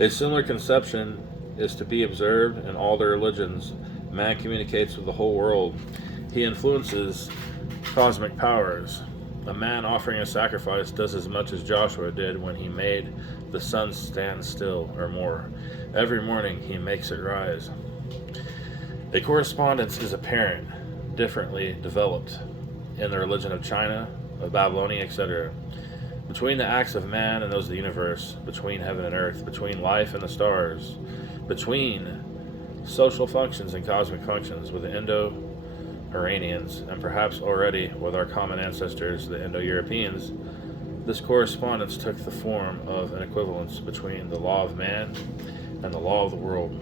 A similar conception is to be observed in all the religions. Man communicates with the whole world. He influences cosmic powers. A man offering a sacrifice does as much as Joshua did when he made the sun stand still or more. Every morning he makes it rise. A correspondence is apparent, differently developed in the religion of China, of Babylonia, etc., between the acts of man and those of the universe, between heaven and earth, between life and the stars, between social functions and cosmic functions with the Indo-Iranians, and perhaps already with our common ancestors, the Indo-Europeans. This correspondence took the form of an equivalence between the law of man and the law of the world.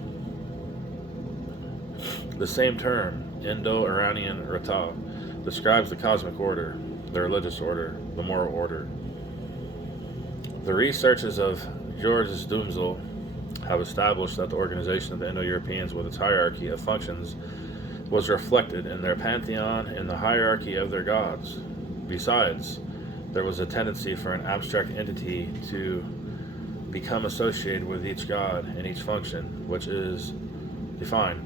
The same term, Indo-Iranian Rata, describes the cosmic order, the religious order, the moral order. The researches of Georges Dumzel have established that the organization of the Indo-Europeans with its hierarchy of functions was reflected in their pantheon in the hierarchy of their gods. Besides, there was a tendency for an abstract entity to become associated with each god and each function, which is defined.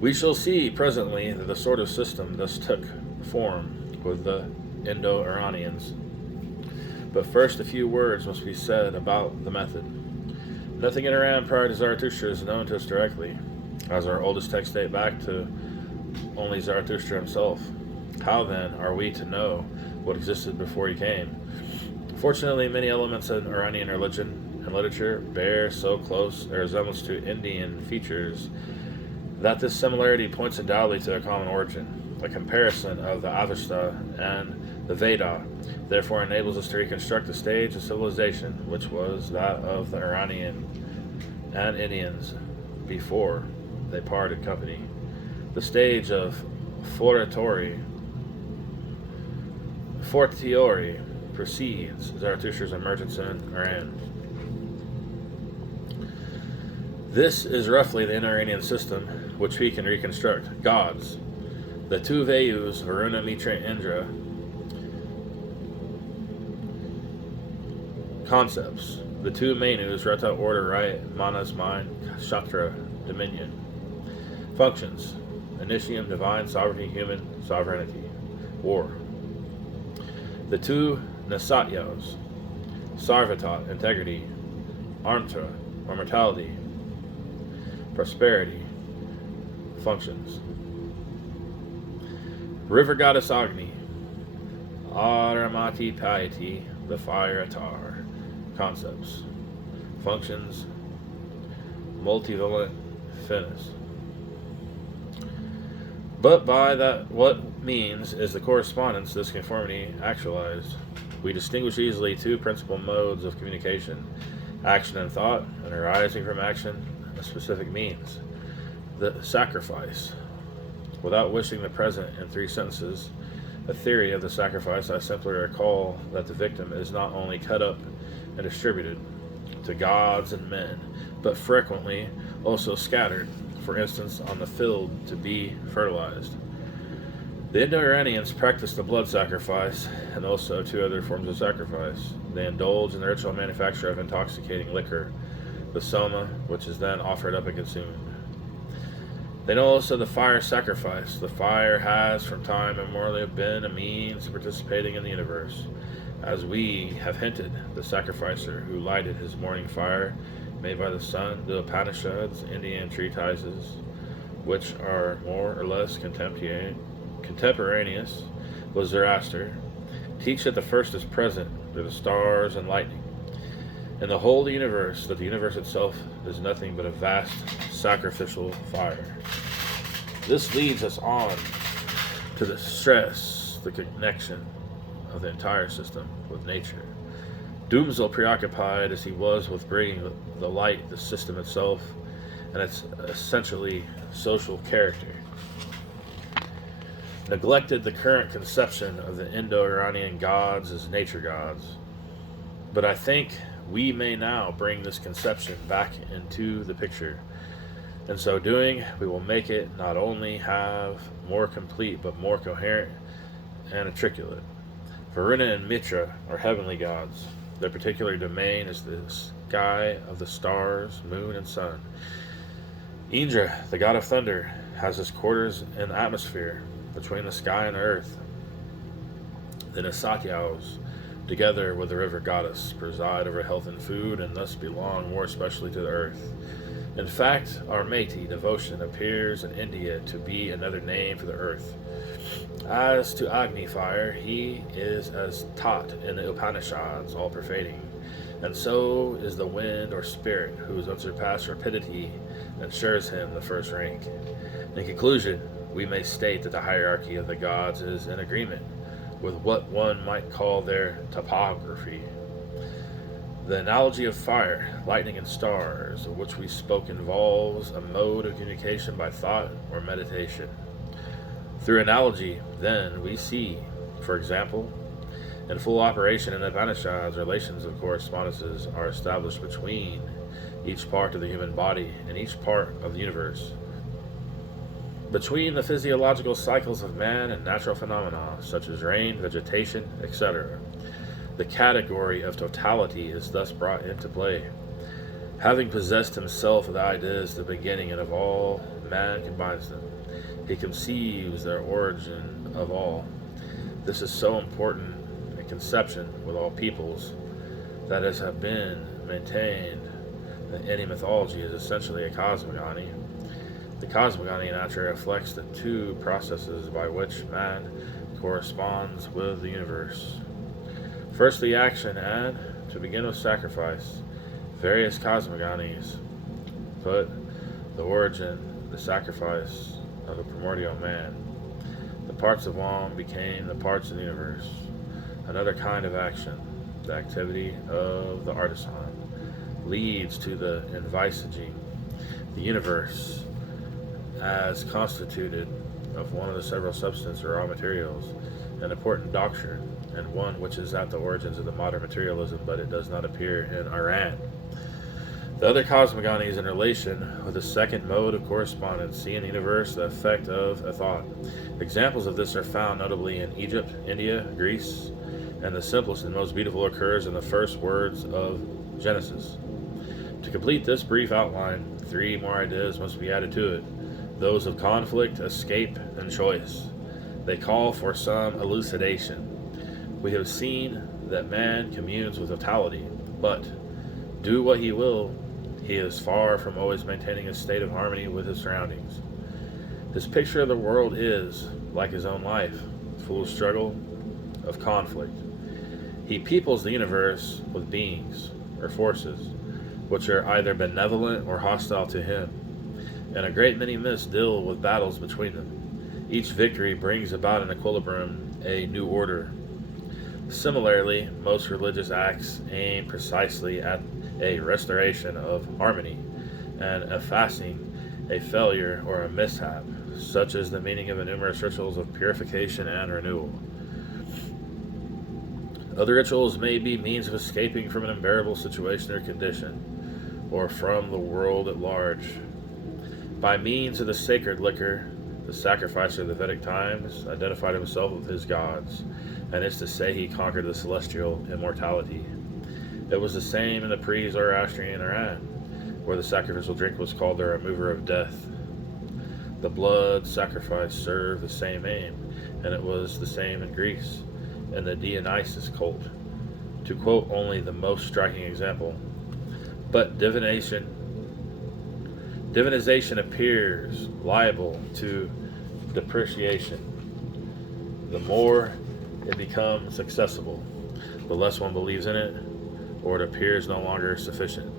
We shall see presently that the sort of system thus took form with the Indo-Iranians. But first a few words must be said about the method. Nothing in Iran prior to Zarathustra is known to us directly, as our oldest texts date back to only Zarathustra himself. How then are we to know what existed before he came? Fortunately, many elements in Iranian religion and literature bear so close a resemblance to Indian features that this similarity points undoubtedly to their common origin. A comparison of the Avesta and the Veda therefore enables us to reconstruct the stage of civilization which was that of the Iranian and Indians before they parted company. The stage of fortiori precedes Zarathustra's emergence in Iran. This is roughly the Indo-Iranian system which we can reconstruct. Gods. The two Vayus, Varuna, Mitra, Indra. Concepts. The two Manus, Rata, order, right, Manas, mind, Kshatra, dominion. Functions. Initium, divine, sovereignty, human, sovereignty. War. The two Nasatyas, Sarvatat, integrity, Armtra, or mortality, prosperity, functions. River goddess Agni, Aramati, piety, the fire Atar, concepts. Functions, multivalent finis. But by that, what means is the correspondence, this conformity actualized. We distinguish easily two principal modes of communication, action and thought, and arising from action, a specific means. The sacrifice. Without wishing the present in 3 sentences, a theory of the sacrifice, I simply recall that the victim is not only cut up and distributed to gods and men, but frequently also scattered, for instance, on the field to be fertilized. The Indo-Iranians practiced the blood sacrifice and also 2 other forms of sacrifice. They indulge in the ritual manufacture of intoxicating liquor, the soma, which is then offered up and consumed. They know also the fire sacrifice. The fire has from time immemorial been a means of participating in the universe. As we have hinted, the sacrificer who lighted his morning fire made by the sun, the Upanishads, Indian treatises, which are more or less contemporaneous with Zoroaster, teach that the first is present through the stars and lightning, and the whole universe, that the universe itself is nothing but a vast sacrificial fire. This leads us on to the stress, the connection of the entire system with nature. Dumzel, preoccupied as he was with bringing the light, the system itself, and its essentially social character, neglected the current conception of the Indo-Iranian gods as nature gods. But I think we may now bring this conception back into the picture. In so doing, we will make it not only have more complete, but more coherent and articulate. Varuna and Mitra are heavenly gods. Their particular domain is the sky of the stars, moon, and sun. Indra, the god of thunder, has his quarters in the atmosphere between the sky and earth. The Nisakyas, together with the river goddess, preside over health and food and thus belong more especially to the earth. In fact, our Meti devotion appears in India to be another name for the earth. As to Agni fire, he is as taught in the Upanishads, all pervading, and so is the wind or spirit, whose unsurpassed rapidity ensures him the first rank. In conclusion, we may state that the hierarchy of the gods is in agreement with what one might call their topography. The analogy of fire, lightning, and stars, of which we spoke, involves a mode of communication by thought or meditation. Through analogy, then, we see, for example, in full operation in the Upanishads, relations of correspondences are established between each part of the human body and each part of the universe, between the physiological cycles of man and natural phenomena such as rain, vegetation, etc. The category of totality is thus brought into play. Having possessed himself of the ideas, the beginning and of all, man combines them. He conceives their origin of all. This is so important a conception with all peoples that as have been maintained that any mythology is essentially a cosmogony. The cosmogony naturally reflects the two processes by which man corresponds with the universe. First, the action, and, to begin with, sacrifice. Various cosmogonies put the origin, the sacrifice of a primordial man. The parts of one became the parts of the universe. Another kind of action, the activity of the artisan, leads to the envisaging. The universe, as constituted of one of the several substances or raw materials, an important doctrine, and one which is at the origins of the modern materialism, but it does not appear in Iran. The other cosmogony is in relation with the second mode of correspondence, see in the universe the effect of a thought. Examples of this are found notably in Egypt, India, Greece, and the simplest and most beautiful occurs in the first words of Genesis. To complete this brief outline, three more ideas must be added to it, those of conflict, escape, and choice. They call for some elucidation. We have seen that man communes with totality, but, do what he will, he is far from always maintaining a state of harmony with his surroundings. His picture of the world is, like his own life, full of struggle, of conflict. He peoples the universe with beings, or forces, which are either benevolent or hostile to him, and a great many myths deal with battles between them. Each victory brings about in equilibrium a new order. Similarly, most religious acts aim precisely at a restoration of harmony, and effacing a failure or a mishap, such is the meaning of the numerous rituals of purification and renewal. Other rituals may be means of escaping from an unbearable situation or condition, or from the world at large. By means of the sacred liquor, the sacrificer of the Vedic times identified himself with his gods, and is to say he conquered the celestial immortality. It was the same in the pre-Zoroastrian Iran, where the sacrificial drink was called the remover of death. The blood sacrifice served the same aim, and it was the same in Greece, in the Dionysus cult, to quote only the most striking example. But divinization appears liable to depreciation. The more it becomes accessible, the less one believes in it, or it appears no longer sufficient.